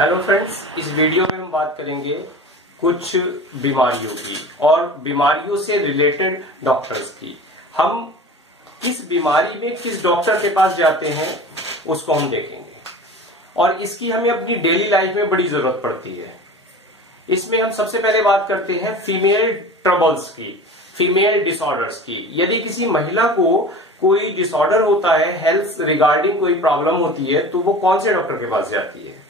Hello friends, इस video में हम बात करेंगे कुछ बीमारियों की और बीमारियों से रिलेटेड डॉक्टर्स की। हम किस बीमारी में किस डॉक्टर के पास जाते हैं उसको हम देखेंगे और इसकी हमें अपनी डेली लाइफ में बड़ी जरूरत पड़ती है। इसमें हम सबसे पहले बात करते हैं फीमेल ट्रबल्स की, फीमेल डिसऑर्डर्स की। यदि किसी महिला को कोई डिसऑर्डर होता है, हेल्थ रिगार्डिंग कोई प्रॉब्लम होती है, तो वो कौन से डॉक्टर के पास जाती है,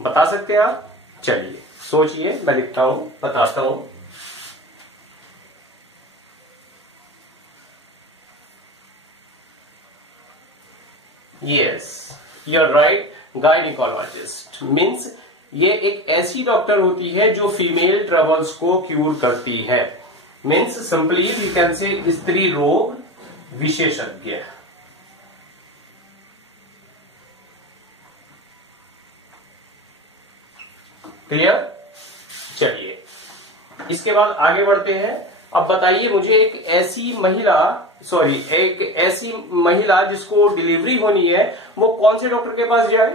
बता सकते हैं आप? चलिए सोचिए, मैं लिखता हूं, बताता हूं। Yes, you are right, gynaecologist means ये एक ऐसी डॉक्टर होती है जो फीमेल ट्रबल्स को क्यूर करती है। Means simply you can say स्त्री रोग विशेषज्ञ। क्लियर? चलिए इसके बाद आगे बढ़ते हैं। अब बताइए मुझे, एक ऐसी महिला जिसको डिलीवरी होनी है, वो कौन से डॉक्टर के पास जाए?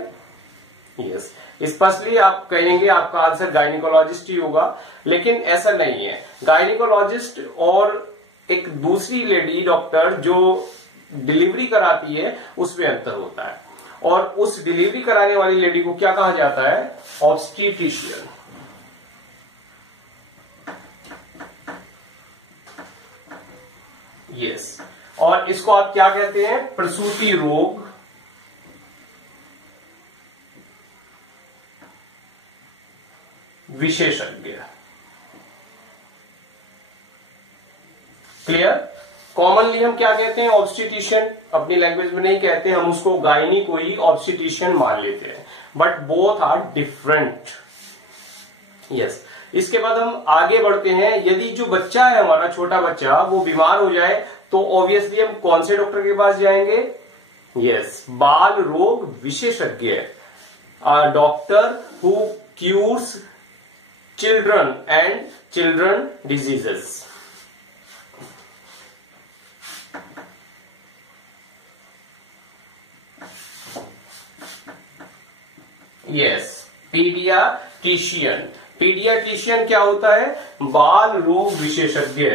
यस, स्पेशली आप कहेंगे आपका आंसर गायनिकोलॉजिस्ट ही होगा, लेकिन ऐसा नहीं है। गायनिकोलॉजिस्ट और एक दूसरी लेडी डॉक्टर जो डिलीवरी कराती है उसमें अंतर होता है, और उस डिलीवरी कराने वाली लेडी को क्या कहा जाता है? ऑब्स्टीट्रिशियन। यस, और इसको आप क्या कहते हैं? प्रसूति रोग विशेषज्ञ। क्लियर? कॉमनली हम क्या कहते हैं? ऑब्स्टिट्यूशन। अपनी लैंग्वेज में नहीं कहते, हम उसको गायनी को ही ऑब्स्टिट्यूशन मान लेते हैं, but both are different. Yes, इसके बाद हम आगे बढ़ते हैं। यदि जो बच्चा है हमारा, छोटा बच्चा, वो बीमार हो जाए तो ऑब्वियसली हम कौन से डॉक्टर के पास जाएंगे? यस, बाल रोग विशेषज्ञ, doctor who cures children and children diseases. Yes, paediatrician. Paediatrician क्या होता है? बाल रोग विशेषज्ञ,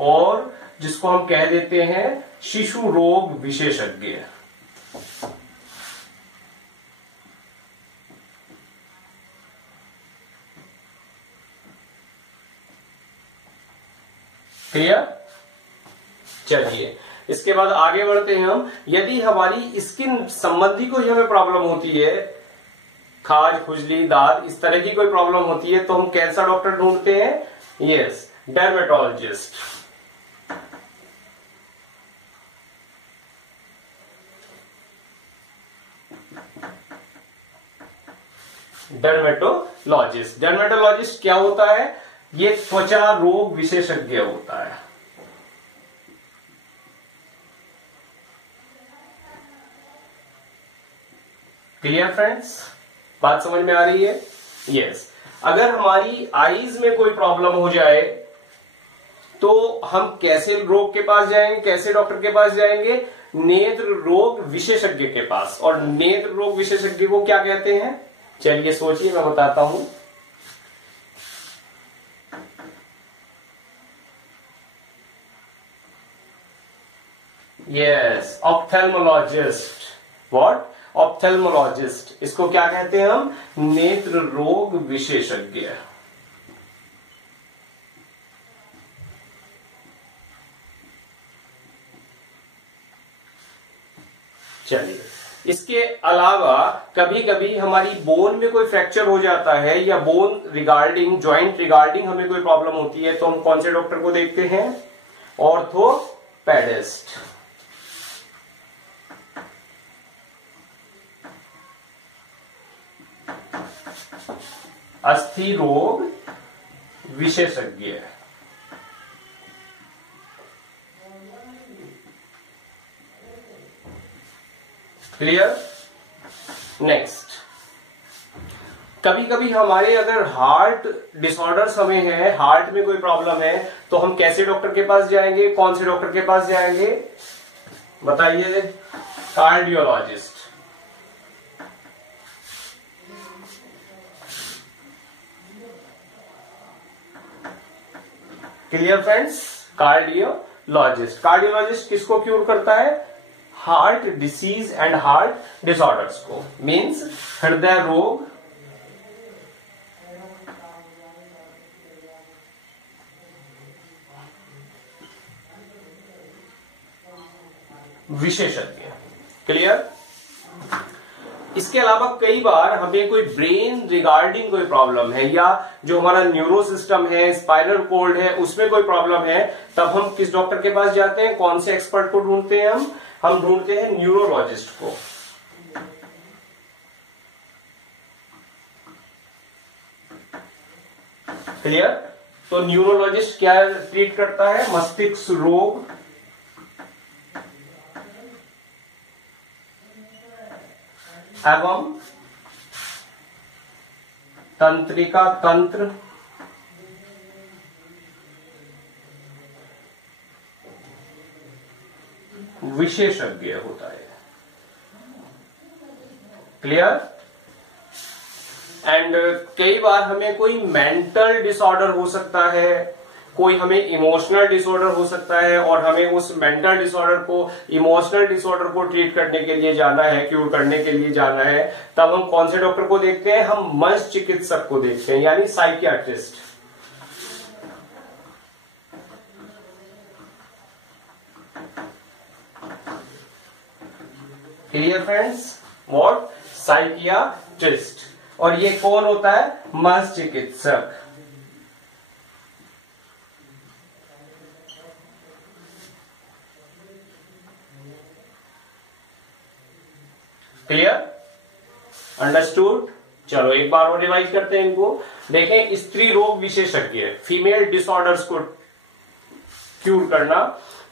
और जिसको हम कह देते हैं शिशु रोग विशेषज्ञ। क्लियर? चलिए इसके बाद आगे बढ़ते हैं हम। यदि हमारी स्किन संबंधी कोई हमें प्रॉब्लम होती है, खाज, खुजली, दाद, इस तरह की कोई प्रॉब्लम होती है, तो हम कैसा डॉक्टर ढूंढते हैं? Yes, dermatologist. डर्मेटोलॉजिस्ट। डर्मेटोलॉजिस्ट क्या होता है? ये त्वचा रोग विशेषज्ञ होता है। Clear friends? बात समझ में आ रही है? यस, अगर हमारी आईज में कोई प्रॉब्लम हो जाए तो हम कैसे रोग के पास जाएंगे, कैसे डॉक्टर के पास जाएंगे? नेत्र रोग विशेषज्ञ के पास। और नेत्र रोग विशेषज्ञ को क्या कहते हैं? चलिए सोचिए, मैं बताता हूं। Yes, ophthalmologist. व्हाट? ऑप्थेल्मोलॉजिस्ट। इसको क्या कहते हैं हम? नेत्र रोग विशेषज्ञ। चलिए, इसके अलावा कभी कभी हमारी बोन में कोई फ्रैक्चर हो जाता है, या बोन रिगार्डिंग, जॉइंट रिगार्डिंग हमें कोई प्रॉब्लम होती है, तो हम कौन से डॉक्टर को देखते हैं? ऑर्थोपेडिस्ट। अस्थि रोग विशेषज्ञ। क्लियर? नेक्स्ट, कभी कभी हमारे अगर हार्ट डिसऑर्डर्स हमें है, हार्ट में कोई प्रॉब्लम है, तो हम कैसे डॉक्टर के पास जाएंगे? कौन से डॉक्टर के पास जाएंगे? बताइए। Cardiologist. Clear friends? Cardiologist, cardiologist किसको क्यूर करता है? Heart disease and heart disorders को, मींस हृदय रोग, विशेषज्ञ। क्लियर? इसके अलावा कई बार हमें कोई ब्रेन रिगार्डिंग कोई प्रॉब्लम है या जो हमारा न्यूरो सिस्टम है, स्पाइनल कॉर्ड है, उसमें कोई प्रॉब्लम है, तब हम किस डॉक्टर के पास जाते हैं? कौन से एक्सपर्ट को ढूंढते हैं? हम ढूंढते हैं न्यूरोलॉजिस्ट को। क्लियर? तो न्यूरोलॉजिस्ट क्या ट्रीट करता है? मस्तिष्क रोग, एवं तंत्रिका तंत्र विशेषज्ञ होता है। क्लियर? एंड कई बार हमें कोई मेंटल डिसऑर्डर हो सकता है, कोई हमें इमोशनल डिसऑर्डर हो सकता है, और हमें उस मेंटल डिसऑर्डर को, इमोशनल डिसऑर्डर को ट्रीट करने के लिए जाना है, क्यूर करने के लिए जाना है, तब हम कौन से डॉक्टर को देखते हैं? हम मनश्चिकित्सक को देखते हैं, यानी psychiatrist. Clear friends? What? Psychiatrist. और ये कौन होता है? मनश्चिकित्सक। क्लियर? अंडरस्टूड? चलो एक बार और रिवाइज करते हैं इनको। देखें, स्त्री रोग विशेषज्ञ, फीमेल डिसऑर्डर्स को क्यूर करना,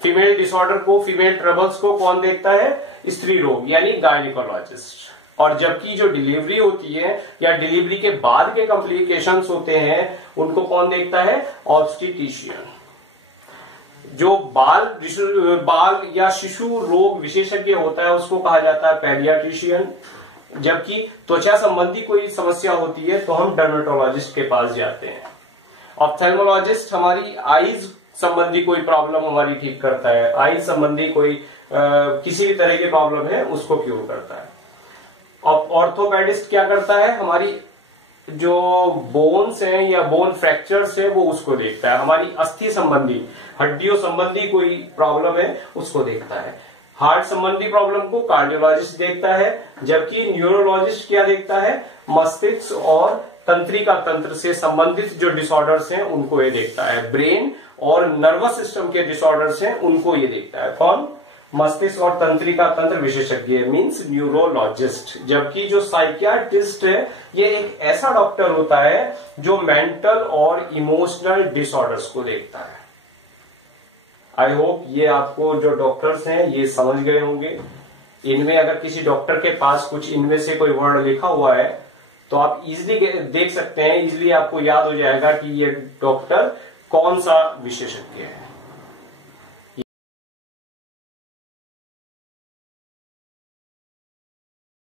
फीमेल डिसऑर्डर को, फीमेल ट्रबल्स को कौन देखता है? स्त्री रोग यानी गायनिकोलॉजिस्ट। और जबकि जो डिलीवरी होती है या डिलीवरी के बाद के कॉम्प्लिकेशंस होते हैं, उनको कौन देखता है? ऑब्स्टेट्रिशियन। जो बाल या शिशु रोग विशेषज्ञ होता है उसको कहा जाता है पेडियाट्रिशियन। जबकि त्वचा संबंधी कोई समस्या होती है तो हम डर्मेटोलॉजिस्ट के पास जाते हैं। ऑप्थेल्मोलॉजिस्ट हमारी आईज संबंधी कोई प्रॉब्लम हमारी ठीक करता है, आईज संबंधी कोई किसी भी तरह की प्रॉब्लम है उसको क्यूर करता है। ऑर्थोपेडिस्ट क्या करता है? हमारी जो बोन्स हैं या बोन फ्रैक्चर्स है वो उसको देखता है। हमारी अस्थि संबंधी, हड्डियों संबंधी कोई प्रॉब्लम है उसको देखता है। हार्ट संबंधी प्रॉब्लम को कार्डियोलॉजिस्ट देखता है, जबकि न्यूरोलॉजिस्ट क्या देखता है? मस्तिष्क और तंत्रिका तंत्र से संबंधित जो डिसऑर्डर्स हैं उनको ये देखता है। ब्रेन और नर्वस सिस्टम के डिसऑर्डर्स हैं उनको ये देखता है। कौन? मस्तिष्क और तंत्रिका तंत्र विशेषज्ञ मींस न्यूरोलॉजिस्ट। जबकि जो साइकियाट्रिस्ट है ये एक ऐसा डॉक्टर होता है जो मेंटल और इमोशनल डिसऑर्डर्स को देखता है। आई होप ये आपको जो डॉक्टर्स हैं ये समझ गए होंगे। इनमें अगर किसी डॉक्टर के पास कुछ इनमें से कोई वर्ड लिखा हुआ है तो आप इजीली देख सकते हैं, इजीली आपको याद हो जाएगा कि ये डॉक्टर कौन सा विशेषज्ञ है।